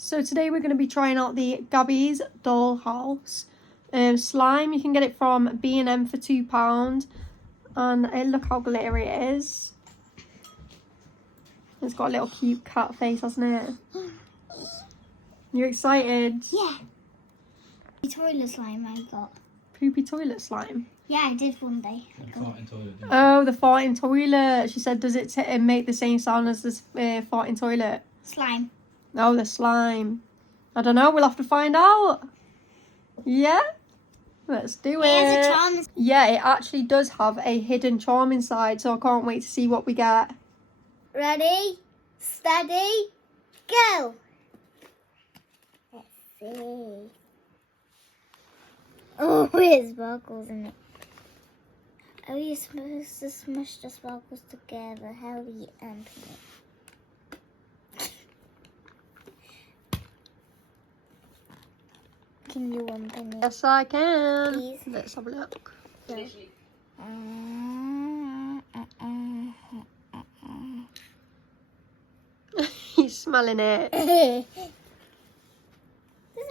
So today we're going to be trying out the Gabbys dollhouse slime. You can get it from B&M for £2, and look how glittery it is. It's got a little cute cat face, hasn't it? You're excited? Yeah. The toilet slime I got. Poopy toilet slime? Yeah, I did one day. Farting toilet. Oh, the farting toilet. She said, does it make the same sound as this farting toilet? Slime. Oh, the slime. I don't know. We'll have to find out. Yeah? Let's do it. It has a charm. Yeah, it actually does have a hidden charm inside, so I can't wait to see what we get. Ready, steady, go. Let's see. Oh, there's sparkles in it. How are you supposed to smush the sparkles together? How do you open it? Can you open it? Yes, I can. Please. Let's have a look. He's smelling it.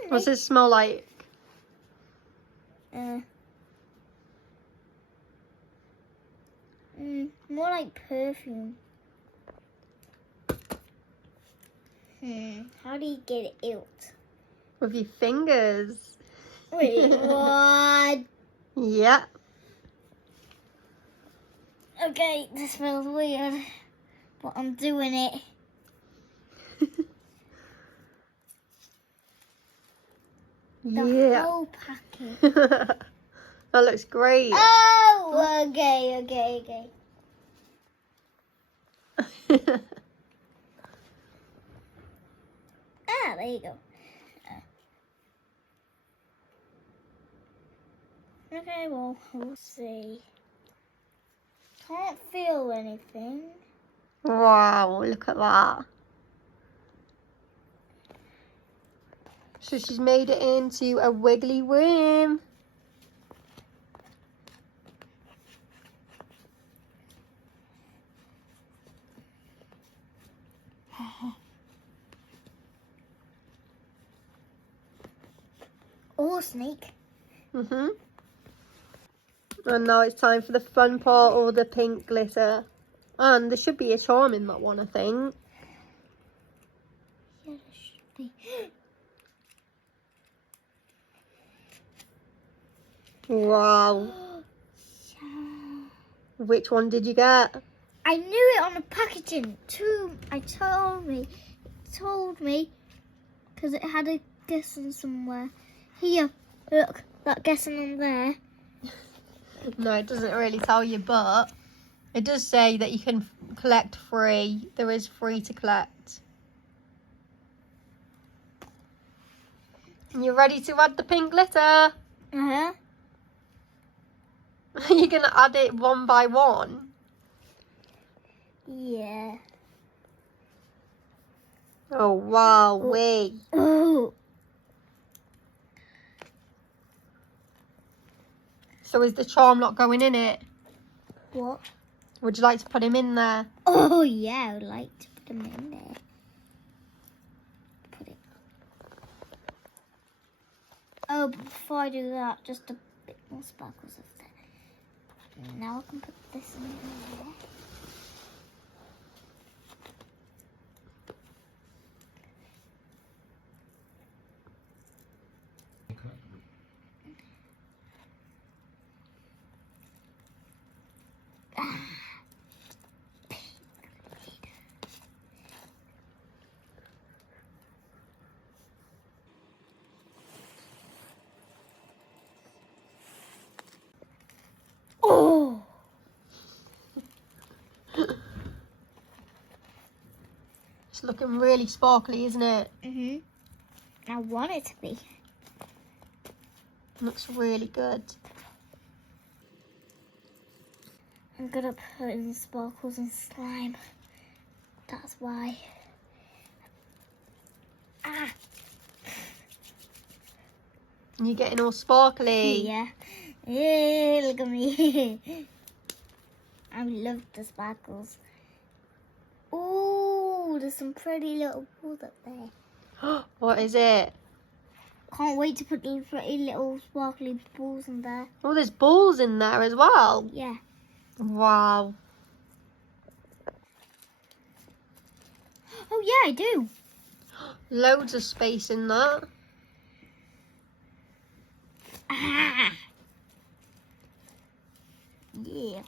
What's it smell like? More like perfume. How do you get it out? With your fingers. Wait, what? Yeah. Okay, this smells weird, but I'm doing it. The whole packet. That looks great. Oh, okay. There you go. Okay, well, we'll see. Can't feel anything. Wow, look at that. So she's made it into a wiggly worm. Oh, snake. And now it's time for the fun part, all the pink glitter. And there should be a charm in that one, I think. Yeah, there should be. Wow. Which one did you get? I knew it on the packaging. It told me, because it had a guessing somewhere. Here, look, that guessing on there. No, it doesn't really tell you, but it does say that you can collect free. There is free to collect. And you're ready to add the pink glitter? Uh-huh. Are you going to add it one by one? Yeah. Oh, wow, wait. Oh. So is the charm not going in it? What? Would you like to put him in there? Oh, yeah, I would like to put them in there. Put it. Oh, but before I do that, just a bit more sparkles of that. Now I can put this in there. Oh! It's looking really sparkly, isn't it? I want it to be. Looks really good. I'm gonna put in sparkles and slime. That's why. Ah! You're getting all sparkly. Yeah. Yeah, look at me. I love the sparkles. Ooh, there's some pretty little balls up there. Oh, What is it? Can't wait to put the pretty little sparkly balls in there. Oh, there's balls in there as well. Yeah. Wow. Oh yeah, I do. Loads of space in that. Ah. Yeah.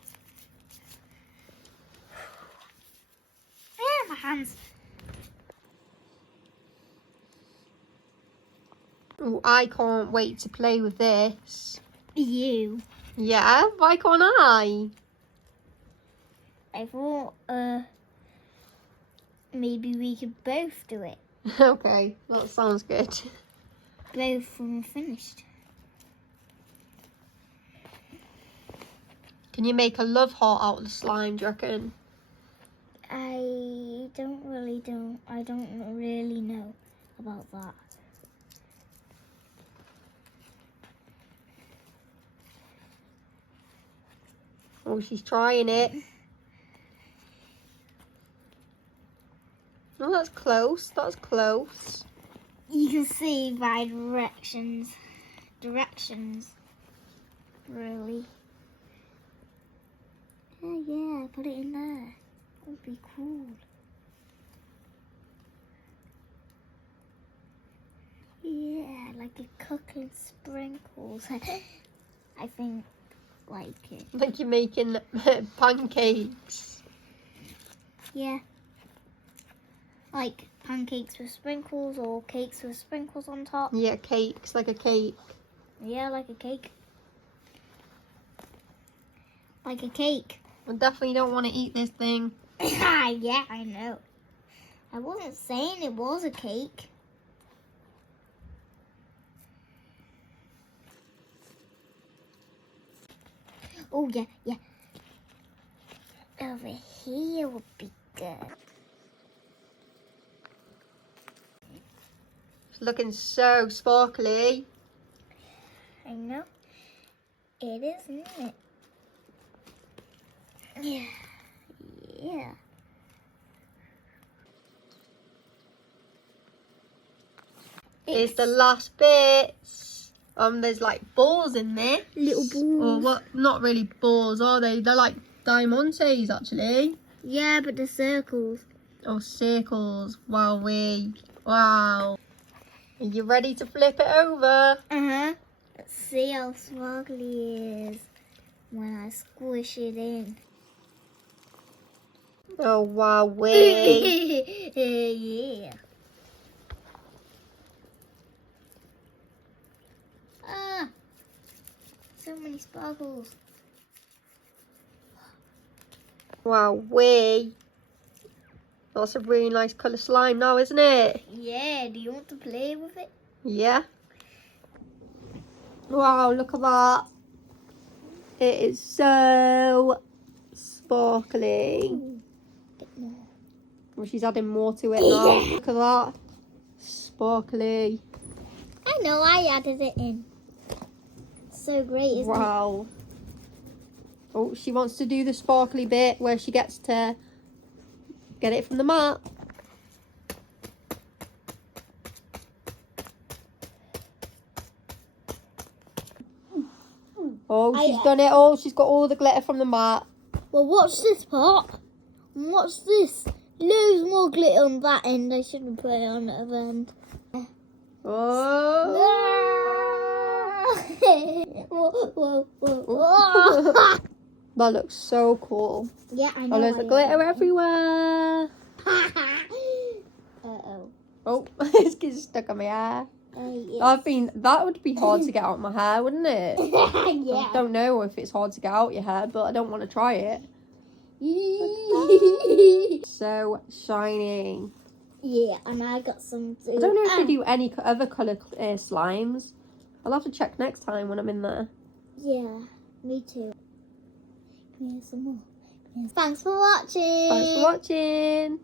Yeah, my hands. Oh, I can't wait to play with this. You. Yeah, why can't I? I thought maybe we could both do it. Okay, that sounds good. Both when we're finished. Can you make a love heart out of the slime, do you reckon? I don't really know about that. Oh, she's trying it. Oh, that's close. That's close. You can see by directions, really. Yeah, put it in there. That would be cool. Yeah, like a cooking sprinkles. I think like it. Like you're making pancakes. Yeah. Like pancakes with sprinkles or cakes with sprinkles on top. Yeah, cakes, like a cake. Yeah, like a cake. Like a cake. I definitely don't want to eat this thing. Yeah, I know. I wasn't saying it was a cake. Oh, yeah, yeah. Over here would be good. It's looking so sparkly. I know. It is, isn't it? Yeah. Yeah. It's the last bits. There's like balls in there. Little balls. Or what? Not really balls, are they? They're like diamantes, actually. Yeah, but the circles. Oh, circles. Wowee. Wow. Are you ready to flip it over? Uh-huh. Let's see how sparkly it is when I squish it in. Oh, wowee. Yeah. Ah, so many sparkles. Wowee. That's a really nice colour slime now, isn't it? Yeah, do you want to play with it? Yeah. Wow, look at that. It is so sparkly. Well, she's adding more to it now. Look at that. Sparkly. I know, I added it in. So great, isn't it? Wow. Oh, she wants to do the sparkly bit where she gets to get it from the mat. Oh, she's done it all. She's got all the glitter from the mat. Well, watch this part. And watch this. Loads more glitter on that end. I shouldn't put it on the other end. Oh. Whoa, whoa. That looks so cool. Yeah, I know. Oh, there's the glitter everywhere. Uh-oh. Oh, it's getting stuck on my hair. Yes. That would be hard to get out my hair, wouldn't it? Yeah. I don't know if it's hard to get out your hair, but I don't want to try it. So shiny. Yeah, and I got some too. I don't know if they do any other colour slimes. I'll have to check next time when I'm in there. Yeah, me too. Here's some more. Thanks for watching. Thanks for watching.